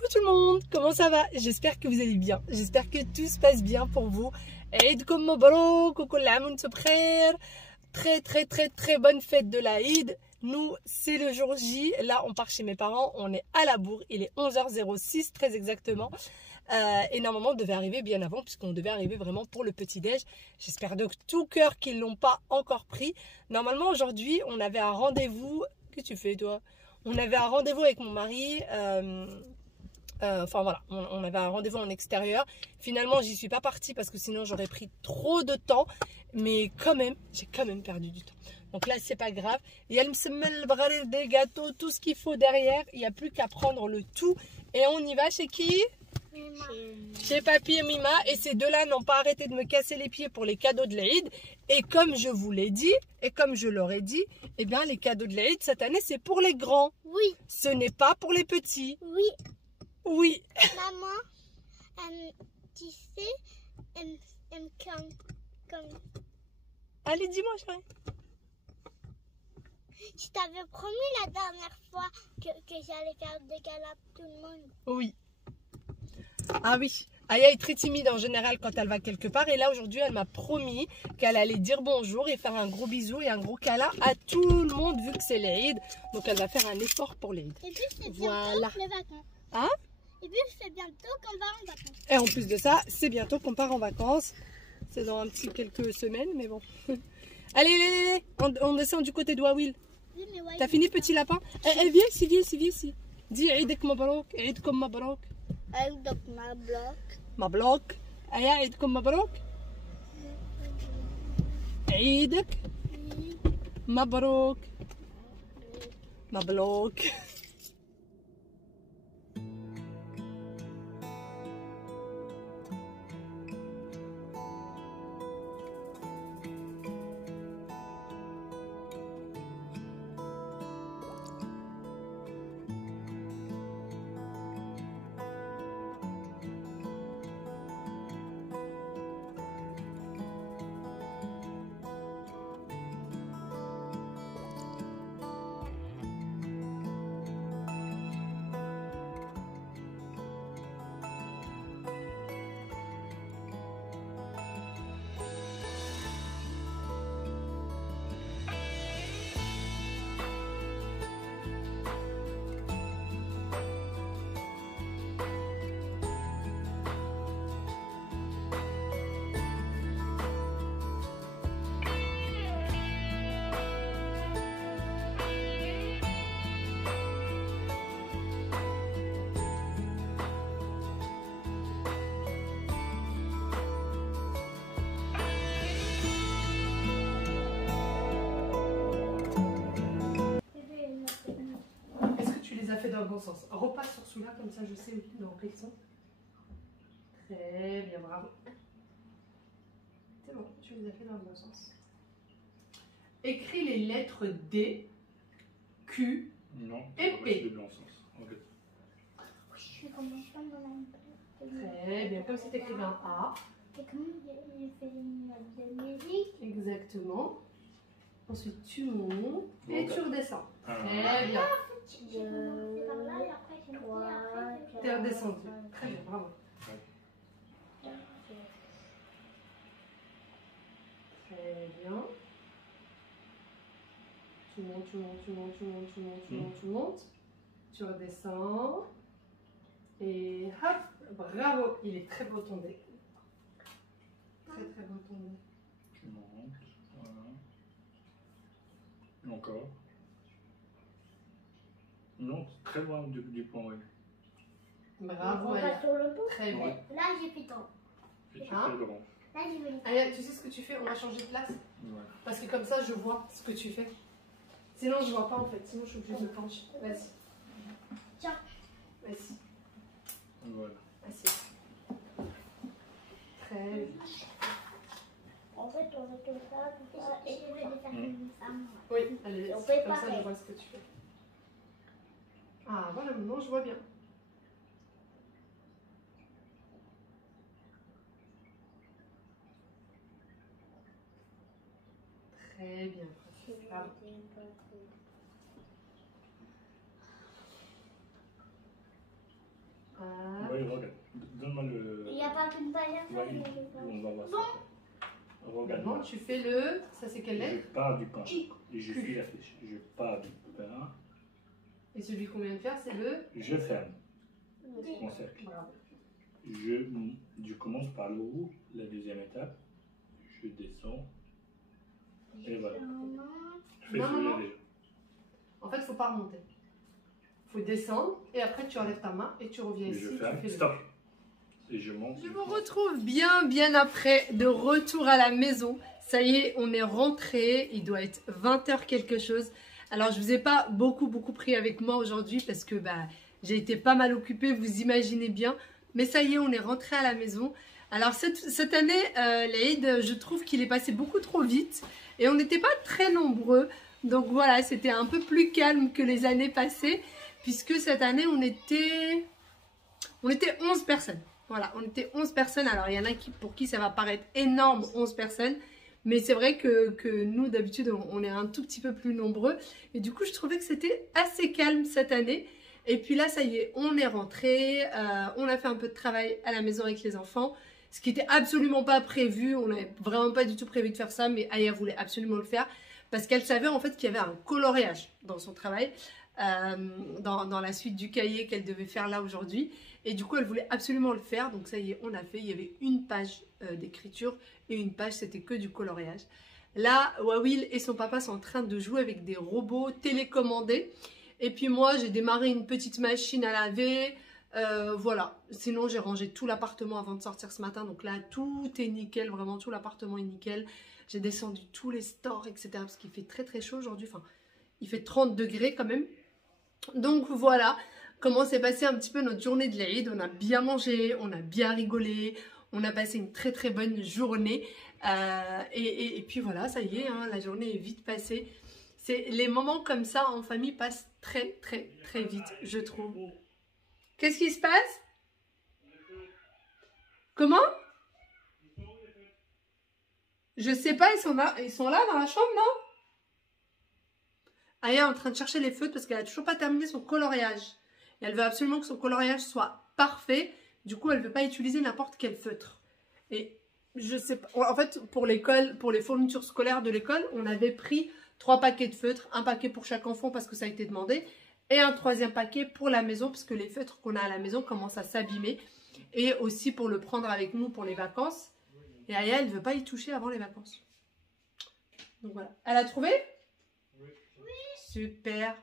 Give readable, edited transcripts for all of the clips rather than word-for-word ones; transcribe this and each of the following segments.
Coucou tout le monde, comment ça va? J'espère que vous allez bien, j'espère que tout se passe bien pour vous. Eidkoum Mabrouk, وكل عام وانتم بخير. Très bonne fête de l'Aïd. Nous, c'est le jour J. Là, on part chez mes parents, on est à la bourre. Il est 11h06 très exactement. Et normalement, on devait arriver bien avant, puisqu'on devait arriver vraiment pour le petit-déj. J'espère de tout cœur qu'ils ne l'ont pas encore pris. Normalement, aujourd'hui, on avait un rendez-vous. Qu'est-ce que tu fais, toi? On avait un rendez-vous avec mon mari. Enfin voilà, on avait un rendez-vous en extérieur. Finalement, j'y suis pas partie parce que sinon j'aurais pris trop de temps. Mais quand même, j'ai quand même perdu du temps. Donc là, c'est pas grave. Il y a le msemmel, le des gâteaux, tout ce qu'il faut derrière. Il n'y a plus qu'à prendre le tout. Et on y va chez qui? Mima. Chez Papy et Mima. Et ces deux-là n'ont pas arrêté de me casser les pieds pour les cadeaux de l'Aïd. Et comme je vous l'ai dit, et comme je leur ai dit, eh bien les cadeaux de l'Aïd cette année, c'est pour les grands. Oui, Ce n'est pas pour les petits. oui. Oui. Maman, tu sais, comme Allez, dis-moi, chérie. je t'avais promis la dernière fois que j'allais faire des câlins à tout le monde. Oui. Ah oui. Aya est très timide en général quand elle va quelque part. Et là, aujourd'hui, elle m'a promis qu'elle allait dire bonjour et faire un gros bisou et un gros câlin à tout le monde vu que c'est l'Aïd. Donc, elle va faire un effort pour l'Aïd. Et puis, c'est bientôt Voilà. les vacances. Hein? Et puis, c'est bientôt qu'on va en vacances. Et en plus de ça, c'est bientôt qu'on part en vacances. C'est dans un petit quelques semaines, mais bon. Allez, on descend du côté de Wawil. Oui, mais ouais, T'as fini, petit lapin? Viens ici, viens ici, viens ici. Dis Eidek Mabrouk, Eidkom Mabrouk. donc ma bloc. مبروك أيا عيدكم مبروك عيدك مبروك مبروك Est-ce que tu les as fait dans le bon sens? Repasse sur celui-là, comme ça je sais dans quel sens. Très bien, bravo. C'est bon, tu les as fait dans le bon sens. Écris les lettres D, Q Non, et P. c'est dans le sens. Ok. Je vais commencer à me Très bien, comme si tu écrivais un A. Et comme j'ai fait une note de musique, Exactement. Ensuite, tu montes et Bon, tu redescends. Ah. Très bien. j'ai commencé par là et après j'ai monté après. T'es redescendu. Très bien, bravo. Très bien. Tu montes, tu montes, tu montes, tu montes, tu montes, tu montes, tu montes. Tu redescends. Et hop, bravo. Il est très beau ton dé. Très beau ton dé. Tu montes. Voilà. Encore. Non, très loin du point, oui. Bravo, On va Aya. sur le bout. Très bien. Ouais. Là j'ai fait temps. Et tu Hein? fais grand. Là j'ai fait Aya, tu sais ce que tu fais? On va changer de place. Ouais. Parce que comme ça, je vois ce que tu fais. Sinon, je vois pas en fait. Sinon, je suis obligée de me pencher. Vas-y. Tiens. Vas-y. Voilà. Vas-y. Très bien. En fait, on fait comme ça, et je vais les faire comme ça. Oui, allez, On comme fait ça, pareil. je vois ce que tu fais. Ah, voilà, maintenant, je vois bien. Très bien. Bravo. Oui, on va voir ça. Regarde. Bon, tu fais le... Ça, c'est quelle Je lettre? pars du pain. Et je suis la flèche. Je pars du pain. Et celui qu'on vient de faire, c'est le... Je ferme mon cercle. Je commence par le haut, la deuxième étape. Je descends. Et voilà. Je fais Non, celui-là non. déjà. En fait, il ne faut pas remonter. Il faut descendre et après tu enlèves ta main et tu reviens Et ici. je Tu ferme. fais le... Stop. Et je monte. Je vous retrouve bien après, de retour à la maison. Ça y est, on est rentré. Il doit être 20h quelque chose. Alors, je vous ai pas beaucoup pris avec moi aujourd'hui parce que j'ai été pas mal occupée, vous imaginez bien. Mais ça y est, on est rentré à la maison. Alors, cette année, l'Aïd, je trouve qu'il est passé beaucoup trop vite. Et on n'était pas très nombreux. Donc voilà, c'était un peu plus calme que les années passées. Puisque cette année, on était 11 personnes. Voilà, on était 11 personnes. Alors, il y en a pour qui ça va paraître énorme, 11 personnes. Mais c'est vrai que nous, d'habitude, on est un tout petit peu plus nombreux. Et du coup, je trouvais que c'était assez calme cette année. Et puis là, ça y est, on est rentré. On a fait un peu de travail à la maison avec les enfants. Ce qui n'était absolument pas prévu. On n'avait vraiment pas du tout prévu de faire ça. Mais Aya voulait absolument le faire. Parce qu'elle savait en fait qu'il y avait un coloriage dans son travail. Dans la suite du cahier qu'elle devait faire là aujourd'hui. Et du coup, elle voulait absolument le faire. Donc ça y est, on a fait. Il y avait une page d'écriture et une page, c'était que du coloriage. Là, Wawil et son papa sont en train de jouer avec des robots télécommandés. Et puis moi, j'ai démarré une petite machine à laver. Voilà. Sinon, j'ai rangé tout l'appartement avant de sortir ce matin. Donc là, tout est nickel. Vraiment, tout l'appartement est nickel. J'ai descendu tous les stores, etc. Parce qu'il fait très chaud aujourd'hui. Enfin, il fait 30 degrés quand même. Donc voilà comment s'est passée un petit peu notre journée de l'Aïd. On a bien mangé, on a bien rigolé, on a passé une très bonne journée. Et puis voilà, ça y est, hein, la journée est vite passée. Les moments comme ça en famille passent très vite, je trouve. Qu'est-ce qui se passe? Comment? Je sais pas, ils sont là dans la chambre, non? Aya est en train de chercher les feutres parce qu'elle a toujours pas terminé son coloriage. Et elle veut absolument que son coloriage soit parfait. Du coup, elle veut pas utiliser n'importe quel feutre. Et je sais pas. En fait, pour l'école, pour les fournitures scolaires de l'école, on avait pris 3 paquets de feutres, un paquet pour chaque enfant parce que ça a été demandé, et un 3e paquet pour la maison parce que les feutres qu'on a à la maison commencent à s'abîmer. Et aussi pour le prendre avec nous pour les vacances. Et Aya, elle veut pas y toucher avant les vacances. Donc voilà. Elle a trouvé? Super.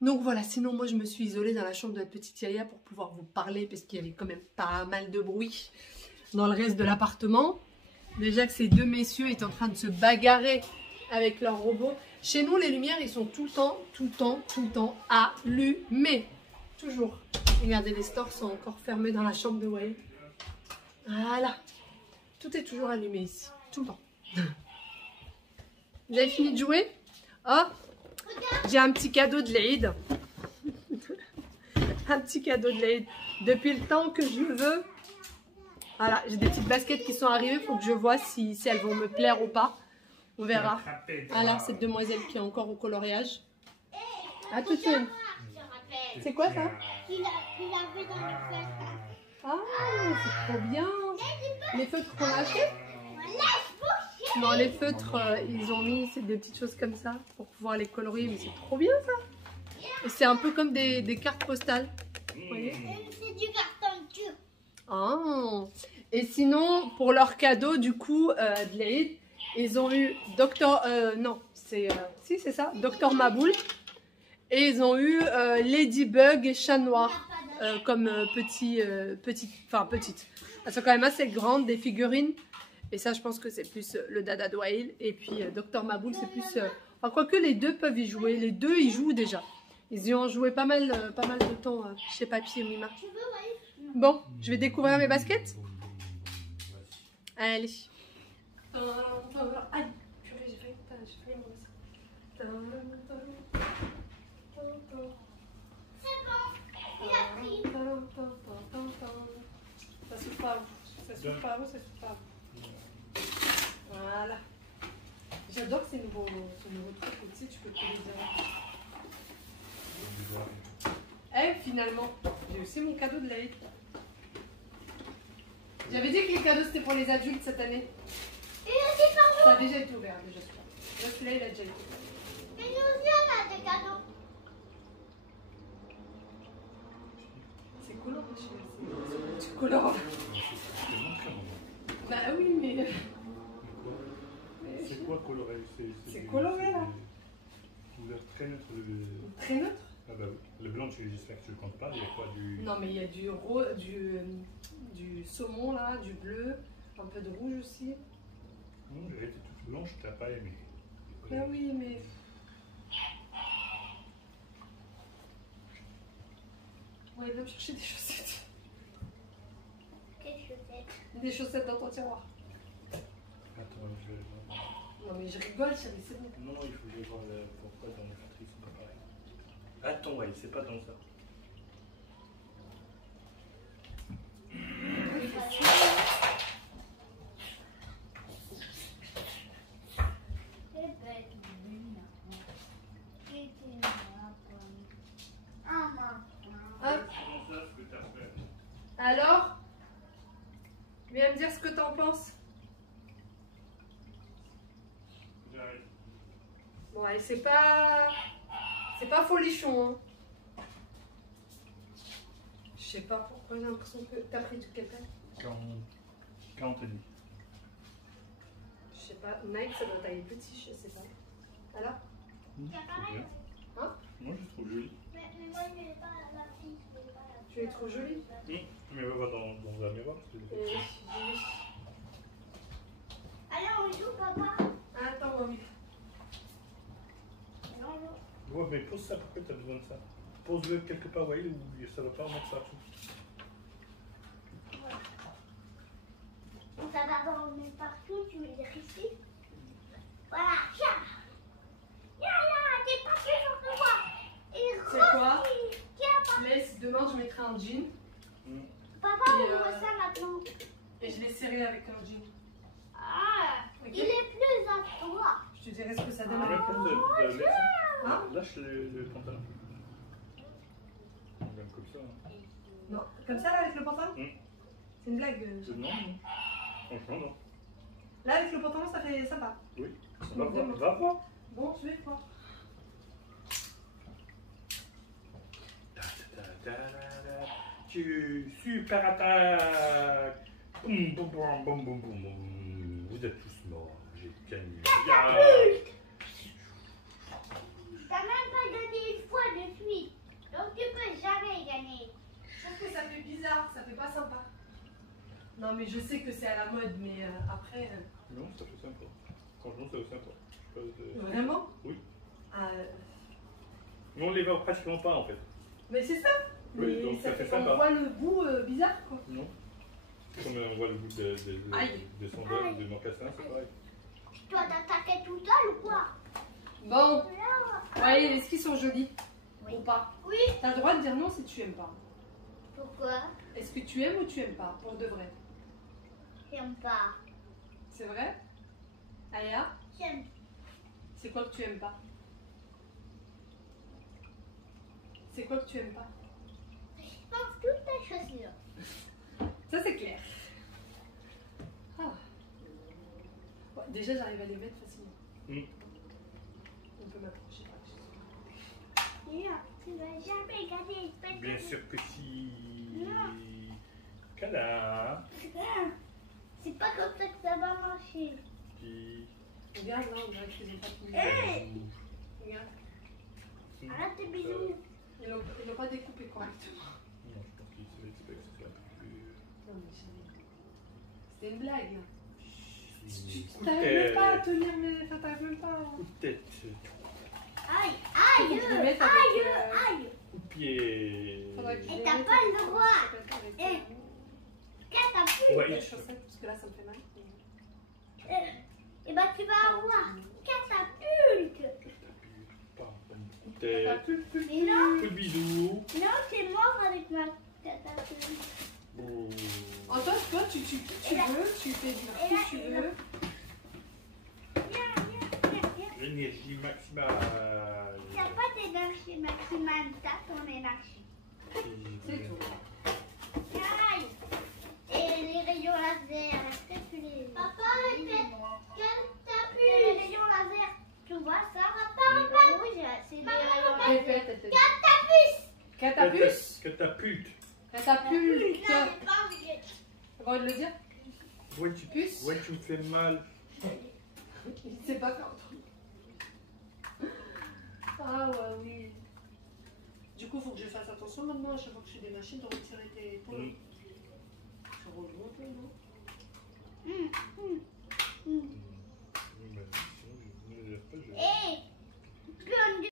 Donc voilà, sinon moi je me suis isolée dans la chambre de la petite Yaya pour pouvoir vous parler parce qu'il y avait quand même pas mal de bruit dans le reste de l'appartement. Déjà que ces deux messieurs étaient en train de se bagarrer avec leur robot. Chez nous, les lumières, ils sont tout le temps allumées. Toujours. Regardez, les stores sont encore fermés dans la chambre de Wayne. Voilà. Tout est toujours allumé ici. Tout le temps. Vous avez fini de jouer? Oh, j'ai un petit cadeau de l'Aïd. Un petit cadeau de l'Aïd. Depuis le temps que je veux. Voilà, j'ai des petites baskets qui sont arrivées. Il faut que je vois si elles vont me plaire ou pas. On verra. Voilà, cette demoiselle qui est encore au coloriage. À tout de suite. C'est quoi ça? Il a fait dans le feutre. Ah, c'est trop bien. Les feutres qu'on a achetés? Non, les feutres, ils ont mis des petites choses comme ça pour pouvoir les colorier, mais c'est trop bien ça. Et c'est un peu comme des cartes postales. Vous voyez? C'est du carton dur. Ah. Et sinon, pour leur cadeau, du coup, de l'Aïd, ils ont eu si c'est ça, Docteur Maboul. Et ils ont eu Ladybug et Chat Noir comme petites. Elles sont quand même assez grandes, des figurines. Et ça, je pense que c'est plus le Dada de Wael. Et puis Docteur Maboul, c'est plus... Enfin, quoique les deux peuvent y jouer. Les deux, ils jouent déjà. Ils y ont joué pas mal de temps chez Papy et Mima. Bon, je vais découvrir mes baskets. Allez. Aïe, purée, j'ai failli me ça. C'est bon. Il a pris. Ça souffle pas à vous. Ça souffle pas à vous, ça souffle pas à vous. Voilà. J'adore ces nouveaux trucs. Tu sais, tu peux tout les dire. Eh, finalement, j'ai aussi mon cadeau de l'Aïd. J'avais dit que les cadeaux c'était pour les adultes cette année. Et aussi par Ça a déjà été ouvert, déjà celui-là. Là, celui-là, il a déjà été ouvert. nous. Et nous aussi, on a des cadeaux. C'est coloré, je sais pas. C'est coloré. Bah oui, mais. C'est quoi coloré? C'est coloré, là. Couleur très neutre. Très neutre. Ah bah oui. Le blanc, j'espère que tu le comptes pas. Il y a quoi du... Non, mais il y a du saumon là, du bleu, un peu de rouge aussi. Non, elle était toute blanche, tu n'as pas aimé. Ah oui, mais. Ouais, il va me chercher des chaussettes. Quelles chaussettes? Des chaussettes dans ton tiroir. Attends, je vais voir. Non, mais je rigole, chérie, c'est bon. Non, il faut que je vois pourquoi dans les fratries c'est pas pareil. Attends, ouais, c'est pas dans ça. Hein? C'est ça ce que tu as fait. Alors? Viens me dire ce que t'en penses. J'arrête. Ouais, c'est pas. C'est pas folichon, hein. Je sais pas pourquoi j'ai l'impression que t'as pris de quelqu'un. Quand on te dit. Je sais pas, Nike ça doit tailler petit, je sais pas. Alors? C'est pareil. Hein? Moi je trouve joli. Mais moi, je ne vais pas la fille. Je vais pas la Tu es trop jolie. Mais va voir dans un miroir. Parce que... Oui. Allez, on joue, papa. Attends, mamie. Non, non. Ouais, mais pose ça, pourquoi tu as besoin de ça? Pose-le quelque part, voyez, où ça va pas remettre partout. Ça va revenir partout, tu veux dire ici. Voilà, tiens. T'es pas sur le roi. C'est quoi? Tiens, papa. Laisse, demain je mettrai un jean Papa, Et, on voit ça maintenant. et je l'ai serré avec un jean. Ah, Ok. il est plus à toi. Je te dirai ce que ça donne Ouais, avec un comme jean. Hein? lâche le pantalon. Même comme ça. Hein. Non, comme ça là avec le pantalon? Mm. C'est une blague. Non, non. Franchement, non. Là avec le pantalon ça fait sympa. Oui. Va voir, va voir. Bon, je vais voir. Tu super attaque. Boum, boum, boum, boum, boum, boum, boum. Vous êtes tous morts. J'ai gagné. T'as même pas gagné une fois de suite. Donc tu peux jamais gagner. Je trouve que ça fait bizarre, ça fait pas sympa. Non mais je sais que c'est à la mode, mais après... Non, ça fait sympa. Franchement, ça fait sympa. Vraiment? Oui. Euh, Mais on les voit pratiquement pas en fait. Mais c'est ça. Oui, Mais donc ça fait on sympa. voit le bout bizarre quoi. Non. Comme on voit le bout de sandales, de mocassin, c'est pareil. Toi, t'attaquais tout seul ou quoi? Bon, ouais, est-ce qu'ils sont jolis? Oui. Ou pas? Oui. T'as le droit de dire non si tu aimes pas. Pourquoi? Est-ce que tu aimes ou tu aimes pas? Pour de vrai. J'aime pas. C'est vrai? Aya, J'aime. c'est quoi que tu aimes pas? C'est quoi que tu aimes pas? Je pense toutes tes chaussures. Ça c'est clair. Ah. Ouais, déjà j'arrive à les mettre facilement. On peut m'approcher par les choses. Tu vas jamais gagner. Bien sûr que si. Non. Cala. C'est pas comme ça que ça va marcher. Qui. Regarde là, on dirait qu'ils ont pas fini. Hey. Regarde. Arrête tes bisous. Ils l'ont pas découpé correctement. Non, je pense qu'il se fait exprès que ce soit un peu plus. Non mais c'était une blague. Coup de T'arrives même pas à tête. tenir mes... Enfin t'arrives même pas à... Coup de tête. Aïe, Faut que je le mette avec, aïe, aïe. Coup de pied. Faudrait que je Et le t'as mette pas le avec- droit. avec- Eh. Qu'est-ce que t'as pu? Ouais. les chaussettes parce que là ça me fait mal. Et bah tu vas avoir catapulte. Coup de tête. Mais non, Coup de bisou. non, c'est mort avec ma catapulte. Oh. Antoine, toi tu veux, tu fais dire qui tu veux. Viens, viens, viens, viens. L'énergie maximale. T'as pas d'énergie maximale, t'as ton énergie. C'est tout. Aïe. Et les rayons là Répète. Catapus. Catapus. Catapult. Catapulte. Non, j'ai pas envie de le dire. T'as pas envie de le dire? Ouais, tu me fais mal. Il ne sait pas faire autrement. Ah ouais, oui. Du coup, il faut que je fasse attention maintenant à chaque fois que je fais des machines de retirer tes épaules. Mm. Ça relou un peu, non?